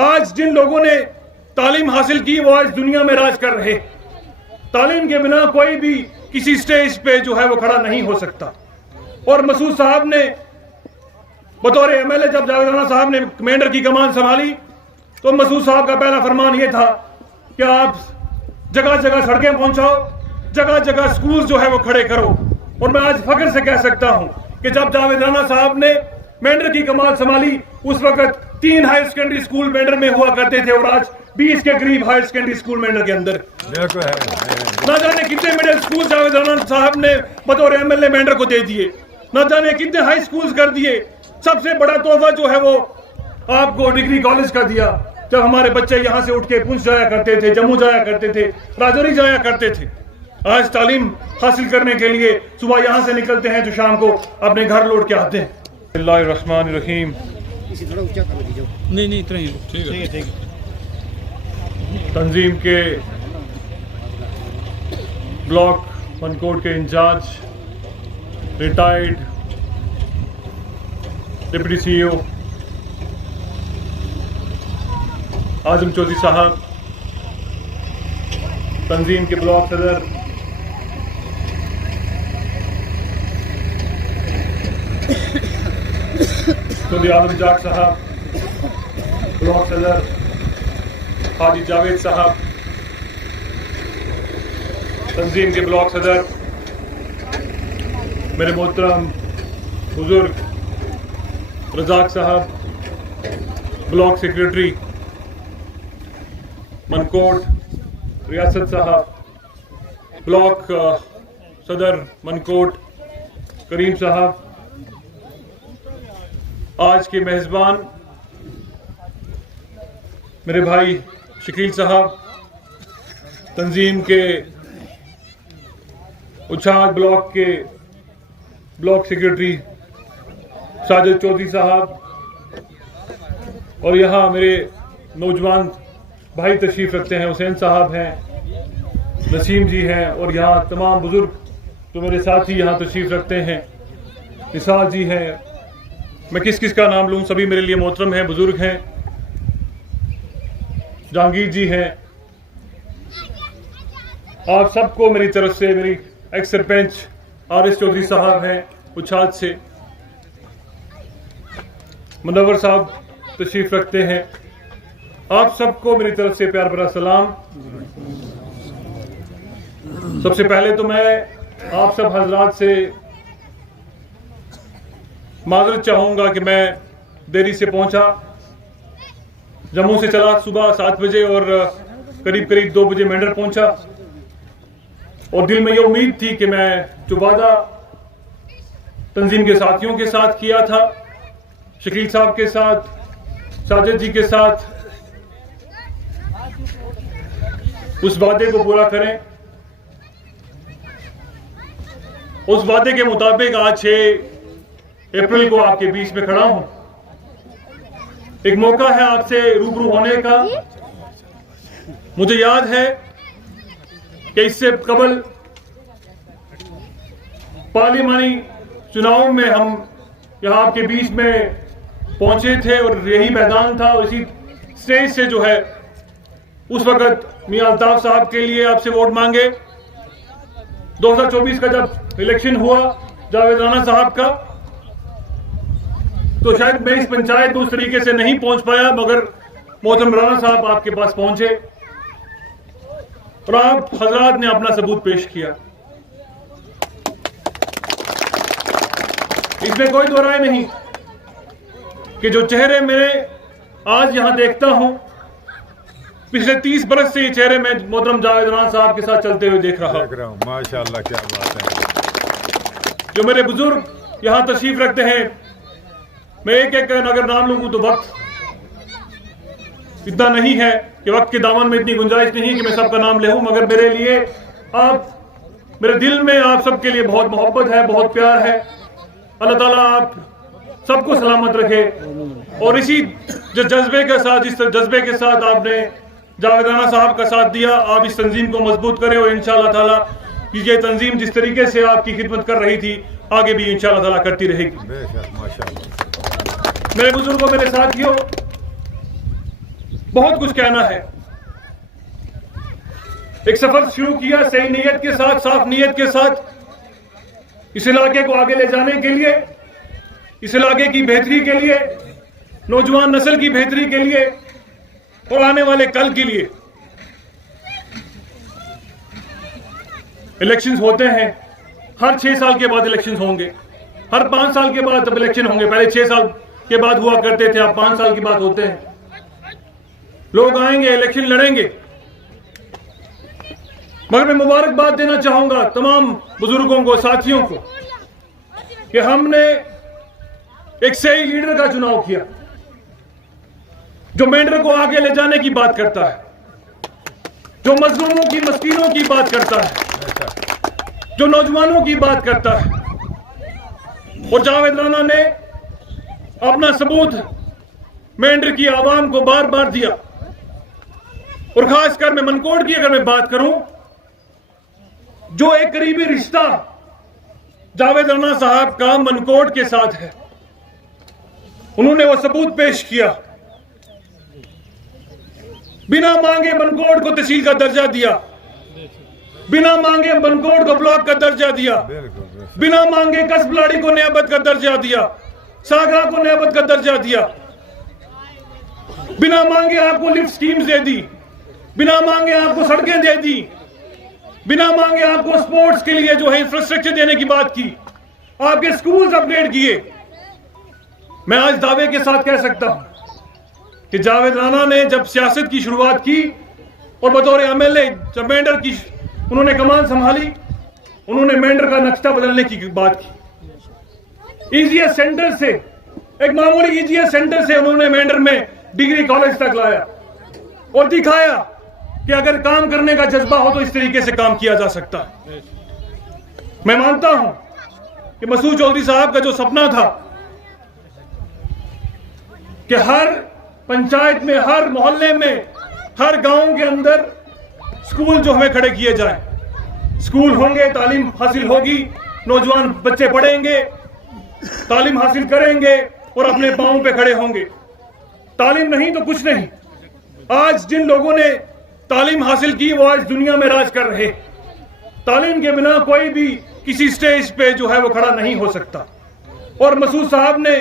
आज जिन लोगों ने तालीम हासिल की वो आज दुनिया में राज कर रहे। तालीम के बिना कोई भी किसी स्टेज पे जो है वो खड़ा नहीं हो सकता। और मसूद साहब ने बतौर एमएलए जब जावेद राना साहब ने कमांडर की कमान संभाली तो मसूद साहब का पहला फरमान ये था कि आप जगह जगह सड़कें पहुंचाओ, जगह जगह स्कूल जो है वो खड़े करो। और मैं आज फख्र से कह सकता हूं कि जब जावेद राना साहब ने मेंढर की कमान संभाली उस वक्त 3 हायर सेकेंडरी स्कूल मेंढर में हुआ करते थे और आज 20 के करीब हायर सेकेंडरी स्कूल मेंढर के अंदर। न जाने कितने मिडिल स्कूल जावेद राना साहब ने बतौर एमएलए मेंढर को दे दिए, न जाने कितने हाई स्कूल कर दिए। सबसे बड़ा तोहफा जो है वो आपको डिग्री कॉलेज का दिया। जब हमारे बच्चे यहाँ से उठ के पुंछ जाया करते थे, जम्मू जाया करते थे, राजौरी जाया करते थे, आज तालीम हासिल करने के लिए सुबह यहाँ से निकलते हैं तो शाम को अपने घर लौट के आते हैं। बिस्मिल्लाहिर्रहमानिर्रहीम। नहीं इतना ही ठीक है। तंजीम के ब्लॉक मनकोट के इंचार्ज रिटायर्ड डिप्टी सीईओ आजम चौधरी साहब, तंजीम के ब्लॉक सदर चौधरी आलम जाग साहब, ब्लॉक सदर हाजी जावेद साहब, तंजीम के ब्लॉक सदर मेरे मोहतरम बुजुर्ग रजाक साहब, ब्लॉक सेक्रेटरी मनकोट रियासत साहब, ब्लॉक सदर मनकोट करीम साहब, आज के मेज़बान मेरे भाई शकील साहब, तंजीम के उछाल ब्लॉक के ब्लॉक सेक्रेटरी साजिद चौधरी साहब, और यहाँ मेरे नौजवान भाई तशरीफ रखते हैं, हुसैन साहब हैं, नसीम जी हैं, और यहाँ तमाम बुजुर्ग जो मेरे साथी यहाँ तशरीफ रखते हैं, निसार जी हैं। मैं किस किस का नाम लूँ, सभी मेरे लिए मोहतरम हैं, बुजुर्ग हैं। जहांगीर जी हैं। आप सबको मेरी तरफ से, मेरी एक्स सरपंच आरिस चौधरी साहब हैं उछाद से, मुनव्वर साहब तशरीफ रखते हैं, आप सबको मेरी तरफ से प्यार भरा सलाम। सबसे पहले तो मैं आप सब हजरात से माजरत चाहूंगा कि मैं देरी से पहुंचा। जम्मू से चला सुबह 7 बजे और करीब 2 बजे मेंढर पहुंचा, और दिल में ये उम्मीद थी कि मैं जो वादा तंजीम के साथियों के साथ किया था, शकील साहब के साथ, साजिद जी के साथ, उस वादे को पूरा करें। उस वादे के मुताबिक आज 6 अप्रैल को आपके बीच में खड़ा हूं। एक मौका है आपसे रूबरू होने का। मुझे याद है कि इससे कबल पार्लियामानी चुनाव में हम यहाँ आपके बीच में पहुंचे थे और यही मैदान था। इसी स्टेज से जो है उस वक्त मियां अल्ताफ साहब के लिए आपसे वोट मांगे। 2024 का जब इलेक्शन हुआ जावेद राना साहब का, तो शायद मैं इस पंचायत उस तरीके से नहीं पहुंच पाया, मगर मोहतरम राना साहब आपके पास पहुंचे और आप हजरात ने अपना सबूत पेश किया। इसमें कोई दो राय नहीं कि जो चेहरे मेरे आज यहां देखता हूं, पिछले 30 बरस से ये चेहरे मैं मोहतरम जावेद राना साहब के साथ चलते हुए देख रहा हूं। माशाअल्लाह, क्या बात है। जो मेरे बुजुर्ग यहां तशरीफ रखते हैं, मैं एक एक अगर नाम लूंगा तो वक्त इतना नहीं है कि वक्त के दामन में इतनी गुंजाइश नहीं कि मैं सबका नाम ले लूं, मगर मेरे लिए आप, मेरे दिल में आप सबके लिए बहुत मोहब्बत है, बहुत प्यार है। अल्लाह ताला आप सबको सलामत रखे और इसी जो जज्बे के साथ, जिस जज्बे के साथ आपने जावेद राना साहब का साथ दिया, आप इस तंजीम को मजबूत करें और इंशाअल्लाह ताला ये तंजीम जिस तरीके से आपकी खिदमत कर रही थी आगे भी इंशाअल्लाह ताला करती रहेगी। मेरे बुजुर्गों, मेरे साथियों, बहुत कुछ कहना है। एक सफर शुरू किया सही नीयत के साथ, साफ नीयत के साथ, इस इलाके को आगे ले जाने के लिए, इस इलाके की बेहतरी के लिए, नौजवान नस्ल की बेहतरी के लिए और आने वाले कल के लिए। इलेक्शंस होते हैं, हर 6 साल के बाद इलेक्शंस होंगे, हर 5 साल के बाद अब इलेक्शन होंगे। पहले 6 साल के बाद हुआ करते थे, अब 5 साल के बाद होते हैं। लोग आएंगे, इलेक्शन लड़ेंगे। मगर मैं मुबारकबाद देना चाहूंगा तमाम बुजुर्गों को, साथियों को, कि हमने एक सही लीडर का चुनाव किया जो मेंढर को आगे ले जाने की बात करता है, जो मजलूमों की, मस्कीनों की बात करता है, जो नौजवानों की बात करता है। और जावेद राणा ने अपना सबूत मेंढर की आवाम को बार बार दिया। और खासकर मैं मनकोट की अगर मैं बात करूं, जो एक करीबी रिश्ता जावेद राणा साहब का मनकोट के साथ है, उन्होंने वो सबूत पेश किया। बिना मांगे मनकोट को तहसील का दर्जा दिया, बिना मांगे मनकोट को ब्लॉक का दर्जा दिया, बिना मांगे कसबलाड़ी को नियाबत का दर्जा दिया, सागरा को नियाबत का दर्जा दिया, बिना मांगे आपको लिफ्ट स्कीम्स दे दी, बिना मांगे आपको सड़कें दे दी, बिना मांगे आपको स्पोर्ट्स के लिए जो है इंफ्रास्ट्रक्चर देने की बात की, आपके स्कूल्स अपग्रेड किए। मैं आज दावे के साथ कह सकता हूं कि जावेद राणा ने जब सियासत की शुरुआत की और बतौर एमएलए जब मेंढर की उन्होंने कमान संभाली, उन्होंने मेंढर का नक्शा बदलने की बात की। ईजीएस सेंटर से, एक मामूली ईजीएस सेंटर से उन्होंने मेंढर में डिग्री कॉलेज तक लाया और दिखाया कि अगर काम करने का जज्बा हो तो इस तरीके से काम किया जा सकता है। मैं मानता हूं कि मसूद चौधरी साहब का जो सपना था कि हर पंचायत में, हर मोहल्ले में, हर गांव के अंदर स्कूल जो हमें खड़े किए जाएं, स्कूल होंगे, तालीम हासिल होगी, नौजवान बच्चे पढ़ेंगे, तालीम हासिल करेंगे और अपने पांव पे खड़े होंगे। तालीम नहीं तो कुछ नहीं। आज जिन लोगों ने तालीम हासिल की वो आज दुनिया में राज कर रहे। तालीम के बिना कोई भी किसी स्टेज पे जो है वो खड़ा नहीं हो सकता। और मसूद साहब ने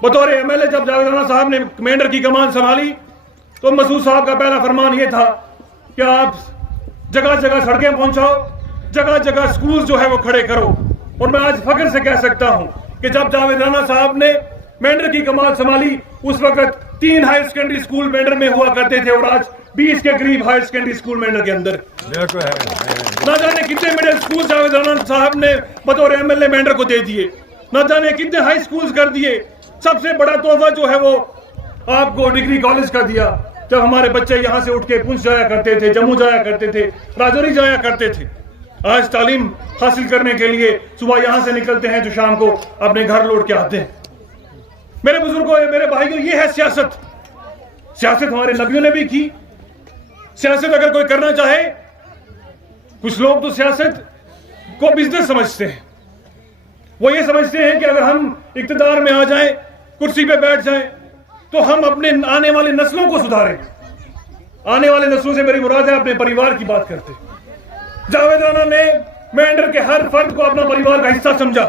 बतौर एमएलए जब जावेद राणा साहब ने मेंढर की कमान संभाली तो मसूद साहब का पहला फरमान ये था कि आप जगह जगह सड़कें पहुंचाओ, जगह जगह स्कूल जो है वो खड़े करो। और मैं आज फख्र से कह सकता हूं कि जब जावेद राणा साहब ने मेंढर की कमान संभाली उस वक्त 3 हायर सेकेंडरी स्कूल मेंढर में हुआ करते थे और आज 20 के करीब हायर सेकेंडरी स्कूल मेंढर के अंदर। ना जाने कितने मिडिल स्कूल जावेद राणा साहब ने बतौर एमएलए मेंढर को दे दिए, ना जाने कितने हाई स्कूल कर दिए। सबसे बड़ा तोहफा जो है वो आपको डिग्री कॉलेज का दिया। जब हमारे बच्चे यहां से उठ के पुंछ जाया करते थे, जम्मू जाया करते थे, राजौरी जाया करते थे, आज तालीम हासिल करने के लिए सुबह यहां से निकलते हैं तो शाम को अपने घर लौट के आते हैं। मेरे बुजुर्गों, मेरे भाइयों, ये है सियासत। सियासत हमारे नबियों ने भी की। सियासत अगर कोई करना चाहे, कुछ लोग तो सियासत को बिजनेस समझते हैं। वो ये समझते हैं कि अगर हम इक्तदार में आ जाएं, कुर्सी पे बैठ जाएं, तो हम अपने आने वाले नस्लों को सुधारें। आने वाले नस्लों से मेरी मुराद है अपने परिवार की बात करते। जावेद राणा ने मेंढर के हर फर्द को अपना परिवार का हिस्सा समझा,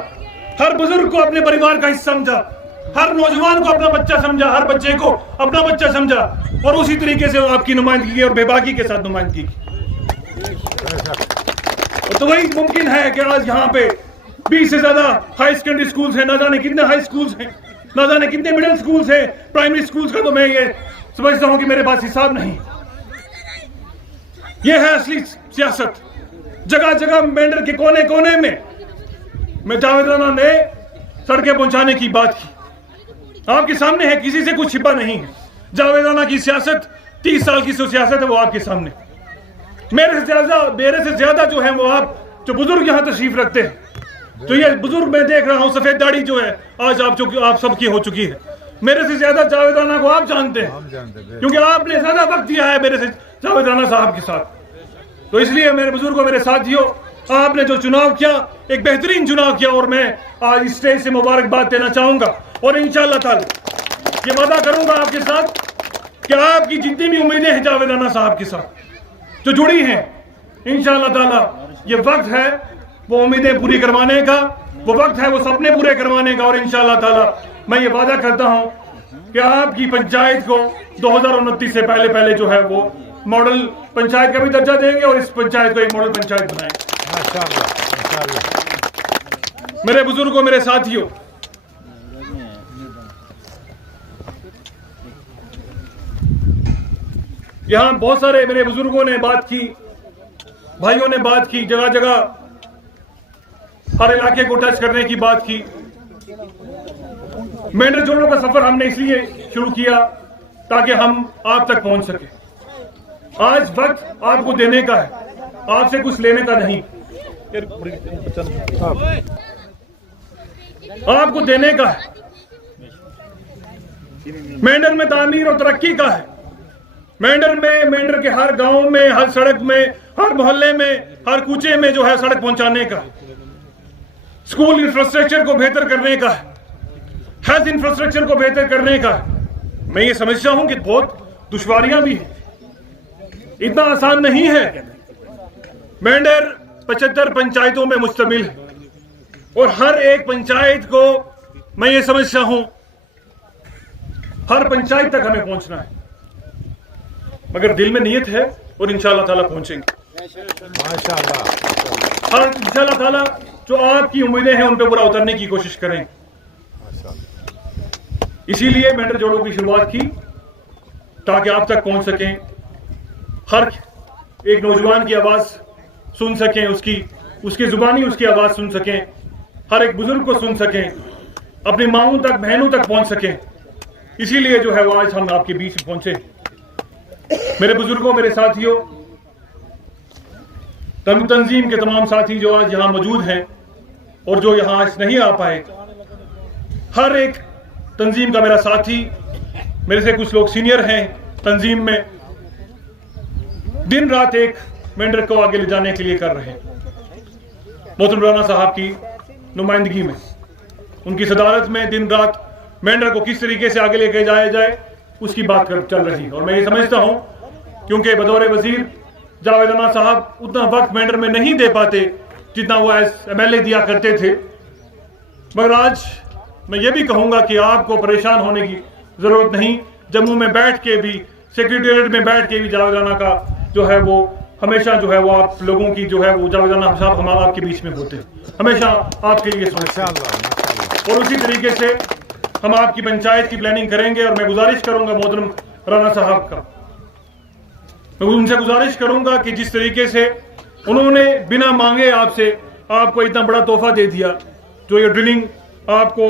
हर बुजुर्ग को अपने परिवार का हिस्सा समझा, हर नौजवान को अपना बच्चा समझा, हर बच्चे को अपना बच्चा समझा और उसी तरीके से आपकी नुमाइंदगी और बेबाकी के साथ नुमाइंदगी की। तो वही मुमकिन है कि आज यहाँ पे 20 से ज्यादा हाई सेकेंडरी स्कूल्स हैं, ना जाने कितने हाई स्कूल्स हैं, ना जाने कितने मिडिल स्कूल्स हैं, प्राइमरी स्कूल्स का तो मैं ये समझता हूं कि मेरे पास हिसाब नहीं। ये है असली सियासत। जगह जगह मेंढर के कोने कोने में जावेद राणा ने सड़कें पहुंचाने की बात की। आपके सामने है, किसी से कुछ छिपा नहीं है। जावेद राणा की सियासत 30 साल की सियासत है, वो आपके सामने। मेरे से ज्यादा जो है वो आप जो बुजुर्ग यहाँ तशरीफ रखते हैं, तो ये बुजुर्ग मैं देख रहा हूँ, सफेद दाढ़ी जो है आज आप सबकी हो चुकी है। मेरे से ज्यादा जावेद राणा को आप जानते हैं, क्योंकि आपने ज्यादा वक्त दिया है मेरे से जावेद राणा साहब के साथ। तो इसलिए मेरे बुजुर्गों, मेरे साथियों, आपने जो चुनाव किया एक बेहतरीन चुनाव किया और मैं आज इस स्टेज से मुबारकबाद देना चाहूंगा। और इंशाअल्लाह ताला ये वादा करूंगा आपके साथ कि आपकी जितनी भी उम्मीदें हैं जावेद राना साहब के साथ जो जुड़ी हैं, इंशाअल्लाह ताला ये वक्त है वो उम्मीदें पूरी करवाने का, वो वक्त है वो सपने पूरे करवाने का। और इंशाअल्लाह ताला मैं ये वादा करता हूं कि आपकी पंचायत को 2029 से पहले पहले जो है वो मॉडल पंचायत का भी दर्जा देंगे और इस पंचायत को एक मॉडल पंचायत बनाएंगे। माशाअल्लाह, माशाअल्लाह। मेरे बुजुर्गों, मेरे साथियों, यहां बहुत सारे मेरे बुजुर्गों ने बात की, भाइयों ने बात की, जगह जगह हर इलाके को टच करने की बात की। मेंढर जोड़ों का सफर हमने इसलिए शुरू किया ताकि हम आप तक पहुंच सके। आज वक्त आपको देने का है, आपसे कुछ लेने का नहीं, आपको देने का है। मेंढर में तामीर और तरक्की का है। मेंढर के हर गांव में, हर सड़क में, हर मोहल्ले में, हर कूचे में जो है सड़क पहुंचाने का, स्कूल इंफ्रास्ट्रक्चर को बेहतर करने का है, हेल्थ इंफ्रास्ट्रक्चर को बेहतर करने का है। मैं ये समझता हूं कि बहुत दुश्वारियां भी हैं, इतना आसान नहीं है। मेंढर 75 पंचायतों में मुश्तमिल है और हर एक पंचायत को मैं ये समझता हूं हर पंचायत तक हमें पहुंचना है, मगर दिल में नियत है और इंशाअल्लाह ताला पहुंचेंगे। माशाअल्लाह। और इंशाअल्लाह ताला जो आपकी उम्मीदें हैं उन पे पूरा उतरने की कोशिश करें। इसीलिए मेंढर जोड़ों की शुरुआत की ताकि आप तक पहुंच सकें, हर एक नौजवान की आवाज सुन सकें, उसकी जुबानी उसकी आवाज सुन सकें, हर एक बुजुर्ग को सुन सकें, अपनी माओं तक, बहनों तक पहुंच सकें। इसीलिए जो है वो आज हम आपके बीच पहुंचे। मेरे बुजुर्गों, मेरे साथियों, तंजीम के तमाम साथी जो आज यहां मौजूद हैं और जो यहां आज नहीं आ पाए, हर एक तंजीम का मेरा साथी, मेरे से कुछ लोग सीनियर हैं तंजीम में, दिन रात एक मेंढर को आगे ले जाने के लिए कर रहे हैं। मोहतरम राना साहब की नुमाइंदगी में, उनकी सदारत में दिन रात मेंढर को किस तरीके से आगे लेके जाया जाए उसकी बात चल रही है। और मैं ये समझता हूं क्योंकि बतौर वजीर जावेद राना साहब उतना वक्त मेंढर में नहीं दे पाते जितना वो MLA दिया करते थे, मगर आज मैं ये भी कहूंगा कि आपको परेशान होने की जरूरत नहीं। जम्मू में बैठ के भी, सेक्रेटेरिएट में बैठ के भी जावेद राना का जो है वो हमेशा जो है वो आप लोगों की जो है वो जावेद राना साहब हम आपके बीच में होते हैं, हमेशा आपके लिए सोचते हैं। और उसी तरीके से हम आपकी पंचायत की प्लानिंग करेंगे। और मैं गुजारिश करूंगा मोहतरम राना साहब का, मैं उनसे गुजारिश करूंगा कि जिस तरीके से उन्होंने बिना मांगे आपसे आपको इतना बड़ा तोहफा दे दिया, जो ये ड्रिलिंग आपको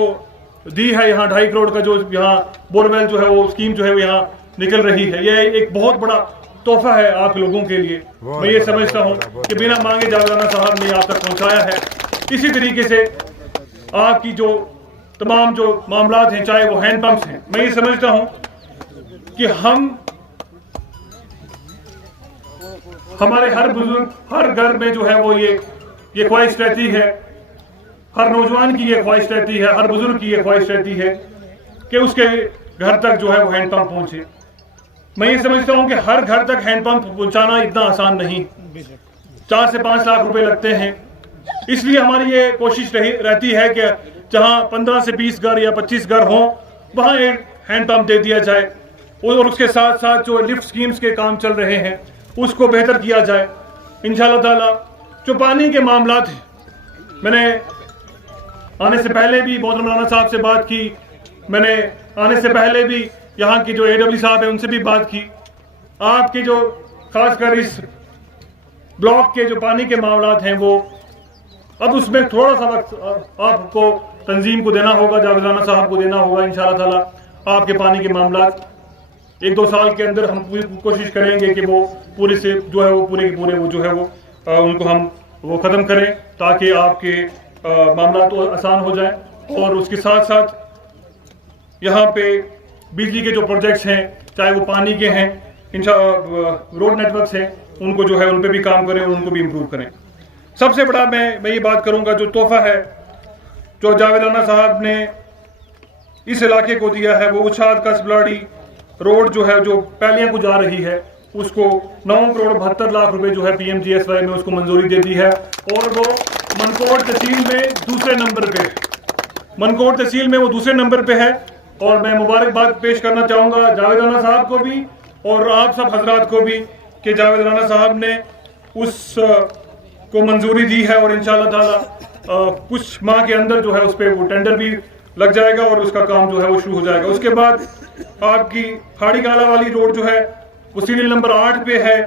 दी है, यहाँ 2.5 करोड़ का जो यहाँ बोरवेल जो है वो स्कीम जो है वो यहाँ निकल रही है, ये एक बहुत बड़ा तोहफा है आप लोगों के लिए। मैं ये समझता हूँ कि बिना मांगे जावेद राना साहब ने आप तक पहुँचाया है। इसी तरीके से आपकी जो तमाम जो मामलात हैं, चाहे वो हैंड पंप्स हैं, मैं ये समझता हूँ कि हमारे हर बुजुर्ग, हर घर में जो है वो ये ख्वाहिश रहती है, हर नौजवान की ये ख्वाहिश रहती है, हर बुजुर्ग की ये ख्वाहिश रहती है कि उसके घर तक जो है वो हैंड पंप पहुंचे। मैं ये समझता हूं कि हर घर तक हैंड पंप पहुंचाना इतना आसान नहीं, 4 से 5 लाख रुपए लगते हैं। इसलिए हमारी ये कोशिश रहती है कि जहां 15 से 20 घर या 25 घर हों वहां एक हैंड पंप दे दिया जाए और उसके साथ साथ जो लिफ्ट स्कीम्स के काम चल रहे हैं उसको बेहतर किया जाए इंशाअल्लाह ताला। जो पानी के मामलात हैं, मैंने आने से पहले भी मोहतरम राना साहब से बात की, मैंने आने से पहले भी यहाँ की जो AW साहब है उनसे भी बात की। आपके जो खासकर इस ब्लॉक के जो पानी के मामलात हैं वो अब उसमें थोड़ा सा वक्त आपको तंजीम को देना होगा, जावेद राना साहब को देना होगा। इंशाअल्लाह ताला आपके पानी के मामलात 1-2 साल के अंदर हम पूरी कोशिश करेंगे कि वो पूरे से जो है वो पूरे के पूरे वो जो है वो उनको हम वो ख़त्म करें ताकि आपके मामला तो आसान हो जाए। और उसके साथ साथ यहाँ पे बिजली के जो प्रोजेक्ट्स हैं, चाहे वो पानी के हैं, रोड नेटवर्क्स हैं, उनको जो है उन पे भी काम करें और उनको भी इम्प्रूव करें। सबसे बड़ा मैं ये बात करूँगा, जो तोहफा है जो जावेद राना साहब ने इस इलाके को दिया है वो उछाद, कसबलाड़ी रोड जो है जो पैलियां को जा रही है उसको 9 करोड़ 72 लाख रुपए जो है PMGSY में उसको मंजूरी दे दी है और वो मनकोट तहसील में दूसरे नंबर पे मनकोट तहसील में वो दूसरे नंबर पे है। और मैं मुबारकबाद पेश करना चाहूँगा जावेद राना साहब को भी और आप सब हजरात को भी कि जावेद राना साहब ने उस को मंजूरी दी है और इंशाल्लाह ताला कुछ माह के अंदर जो है उस पर वो टेंडर भी लग जाएगा और उसका काम जो है वो शुरू हो जाएगा। उसके बाद आपकी हाड़ी काला वाली रोड जो है वो सीरियल नंबर 8 पे है।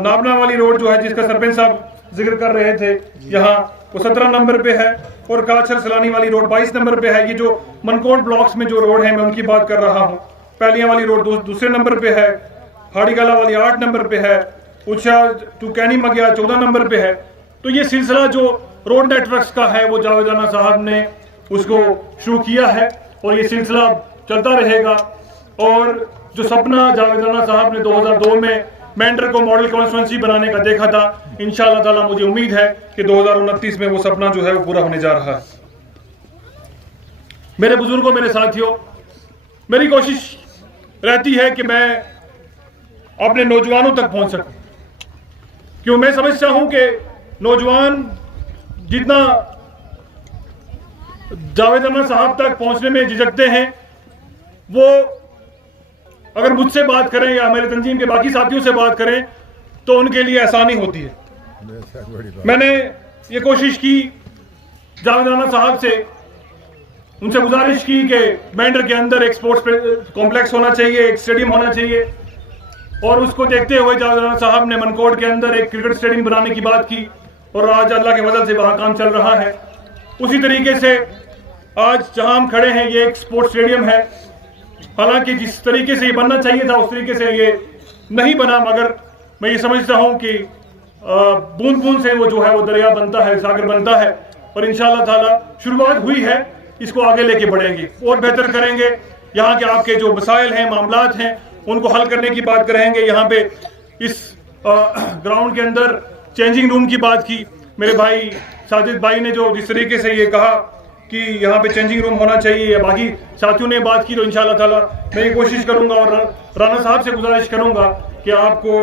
नाबना वाली रोड जो है जिसका सरपंच साहब जिक्र कर रहे थे यहाँ वो 17 नंबर पे है और काछर सलानी वाली रोड 22 नंबर पे है। ये जो मनकोट ब्लॉक्स में जो रोड है मैं उनकी बात कर रहा हूँ। पैलियां वाली रोड दूसरे नंबर पे है, हाड़ी काला वाली 8 नंबर पे है, उच्छा टू कैनी मगिया 14 नंबर पे है। तो ये सिलसिला जो रोड नेटवर्क्स का है वो जावेद राना साहब ने उसको शुरू किया है और ये सिलसिला चलता रहेगा। और जो सपना जावेद राना साहब ने 2002 में मेंढर को मॉडल कॉन्स्टिट्यूंसी बनाने का देखा था, इंशाल्लाह ताला मुझे उम्मीद है कि 2029 में वो सपना जो है वो पूरा होने जा रहा है। मेरे बुजुर्गों, मेरे साथियों, मेरी कोशिश रहती है कि मैं अपने नौजवानों तक पहुंच सकूं, क्यों मैं समझता हूं कि नौजवान जितना जावेद राना साहब तक पहुंचने में झिझकते हैं वो अगर मुझसे बात करें या मेरे तंजीम के बाकी साथियों से बात करें तो उनके लिए आसानी होती है। मैंने ये कोशिश की जावेद राना साहब से, उनसे गुजारिश की कि मेंढर के अंदर एक स्पोर्ट्स कॉम्प्लेक्स होना चाहिए, एक स्टेडियम होना चाहिए और उसको देखते हुए जावेद राना साहब ने मनकोट के अंदर एक क्रिकेट स्टेडियम बनाने की बात की और आज अल्लाह के फजल से वहां काम चल रहा है। उसी तरीके से आज जहां हम खड़े हैं ये एक स्पोर्ट्स स्टेडियम है। हालांकि जिस तरीके से ये बनना चाहिए था उस तरीके से ये नहीं बना, मगर मैं ये समझता हूं कि बूंद बूंद से वो जो है वो दरिया बनता है, सागर बनता है और इंशाल्लाह ताला शुरुआत हुई है, इसको आगे लेके बढ़ेंगे और बेहतर करेंगे। यहाँ के आपके जो मसाइल हैं, मामलात हैं, उनको हल करने की बात करेंगे। यहाँ पे इस ग्राउंड के अंदर चेंजिंग रूम की बात की मेरे भाई साजिद भाई ने, जो जिस तरीके से ये कहा कि यहाँ पे चेंजिंग रूम होना चाहिए, बाकी साथियों ने बात की, तो इंशाल्लाह ताला मैं ये कोशिश करूंगा और राना साहब से गुजारिश करूंगा कि आपको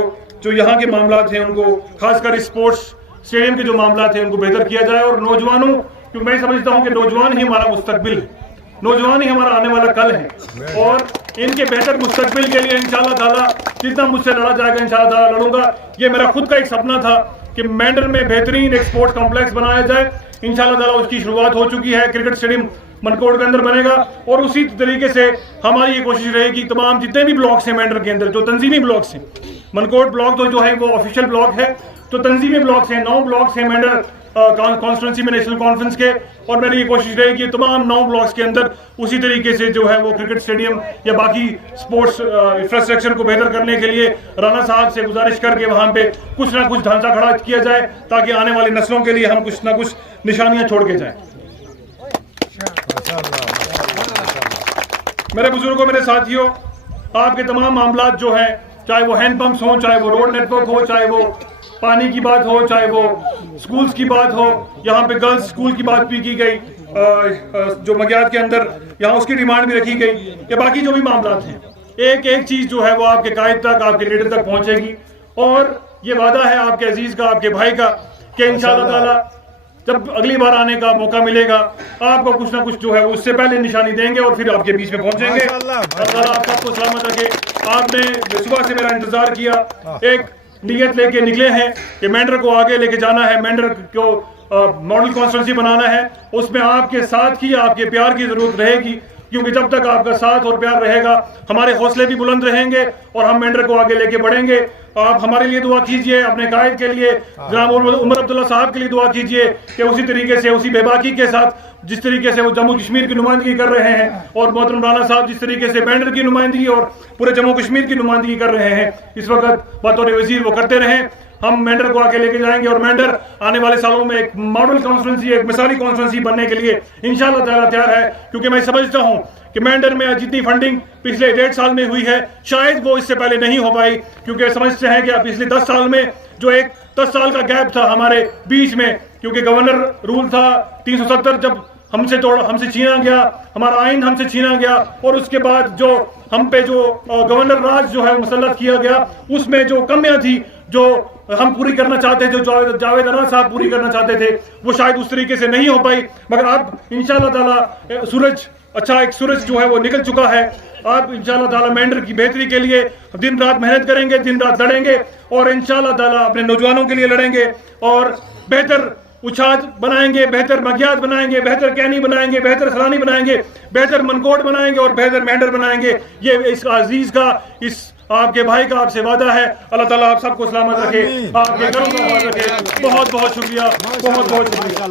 जो यहाँ के मामलात हैं उनको, खासकर स्पोर्ट्स स्टेडियम के जो मामलात हैं उनको बेहतर किया जाए। और नौजवानों, क्योंकि मैं समझता हूँ कि नौजवान ही हमारा मुस्तकबिल है, नौजवान ही हमारा आने वाला कल है और इनके बेहतर मुस्तकबिल के लिए इंशाल्लाह ताला जितना मुझसे लड़ा जाएगा इंशाल्लाह ताला लड़ूंगा। ये मेरा खुद का एक सपना था कि मेंढर में बेहतरीन एक स्पोर्ट्स कॉम्प्लेक्स बनाया जाए। इंशाल्लाह ताला उसकी शुरुआत हो चुकी है, क्रिकेट स्टेडियम मनकोट के अंदर बनेगा और उसी तरीके से हमारी ये कोशिश रहेगी तमाम जितने भी ब्लॉक्स हैं मेंढर के अंदर, जो तंजीमी ब्लॉक्स हैं, मनकोट ब्लॉक तो जो है वो ऑफिशियल ब्लॉक है, तो तंजीमी ब्लॉक्स हैं, 9 ब्लॉक्स हैं मेंढर कॉन्स्टिट्यूंसी में नेशनल कॉन्फ्रेंस के, और मेरी ये कोशिश रहेगी कि तमाम 9 ब्लॉक्स के अंदर उसी तरीके से जो है वो क्रिकेट स्टेडियम या बाकी स्पोर्ट्स इंफ्रास्ट्रक्चर को बेहतर करने के लिए राना साहब से गुजारिश करके वहां पे कुछ ना कुछ ढांचा खड़ा किया जाए ताकि आने वाली नस्लों के लिए हम कुछ ना कुछ निशानियां छोड़ के जाएं। मेरे बुजुर्गों, मेरे साथियों, आपके तमाम मामलात जो है, चाहे वो हैंड पंप्स हो, चाहे वो रोड नेटवर्क हो, चाहे वो पानी की बात हो, चाहे वो स्कूल्स की बात हो, यहाँ पे गर्ल्स स्कूल की बात भी की गई जो मगियात के अंदर, यहाँ उसकी डिमांड भी रखी गई, या बाकी जो भी मामलात हैं, एक एक चीज जो है वो आपके कायद तक, आपके लीडर तक पहुंचेगी। और ये वादा है आपके अजीज का, आपके भाई का, कि इंशाल्लाह ताला जब अगली बार आने का मौका मिलेगा आपको कुछ ना कुछ जो है उससे पहले निशानी देंगे और फिर आपके बीच में पहुंचेंगे। अल्लाह आप सबको सलामत रखे। आपने सुबह से मेरा इंतजार किया, एक नीयत लेके निकले हैं कि मेंढर को आगे लेके जाना है, मेंढर को मॉडल कॉन्स्टिट्यूंसी बनाना है। उसमें आपके साथ की, आपके प्यार की जरूरत रहेगी, क्योंकि जब तक आपका साथ और प्यार रहेगा हमारे हौसले भी बुलंद रहेंगे और हम मेंढर को आगे लेके बढ़ेंगे। आप हमारे लिए दुआ कीजिए, अपने कायद के लिए, जनाब उमर अब्दुल्ला साहब के लिए दुआ कीजिए कि उसी तरीके से, उसी बेबाकी के साथ जिस तरीके से वो जम्मू कश्मीर की नुमाइंदगी कर रहे हैं और मोहतरम राना साहब जिस तरीके से मेंढर की नुमाइंदगी और पूरे जम्मू कश्मीर की नुमाइंदगी कर रहे हैं इस वक्त बतौर वजीर, वो करते रहे। हम मेंढर को आगे लेके जाएंगे और मेंढर आने वाले सालों में एक मॉडल कॉन्स्टिट्यूंसी, एक मिसाली कॉन्स्टिट्यूंसी बनने के लिए इंशाल्लाह ताला तैयार है। क्योंकि मैं समझता हूं कि मेंढर में जितनी फंडिंग पिछले 1.5 साल में हुई है शायद वो इससे पहले नहीं हो पाई, क्योंकि समझते हैं कि पिछले 10 साल में जो एक 10 साल का गैप था हमारे बीच में, क्योंकि गवर्नर रूल था 370 जब हमसे छीना गया, हमारा आइन हमसे छीना गया, और उसके बाद जो हम पे जो गवर्नर राज जो है मुसल्लत किया गया, उसमें जो कमियां थी जो हम पूरी करना चाहते थे, जो जावेद अना साहब पूरी करना चाहते थे, वो शायद उस तरीके से नहीं हो पाई। मगर अब इंशाल्लाह ताला सूरज अच्छा एक सूरज जो है वो निकल चुका है। आप इंशाल्लाह ताला मेंढर की बेहतरी के लिए दिन रात मेहनत करेंगे, दिन रात लड़ेंगे और इंशाल्लाह ताला अपने नौजवानों के लिए लड़ेंगे और बेहतर उछाज बनाएंगे, बेहतर मगियात बनाएंगे, बेहतर कैनी बनाएंगे, बेहतर सलानी बनाएंगे, बेहतर मनकोट बनाएंगे और बेहतर मेंढर बनाएंगे। ये इस अजीज का, इस आपके भाई का आपसे वादा है। अल्लाह ताला आप सबको सलामत रखे, आपके घरों को आबाद रखे। बहुत बहुत शुक्रिया, बहुत बहुत शुक्रिया।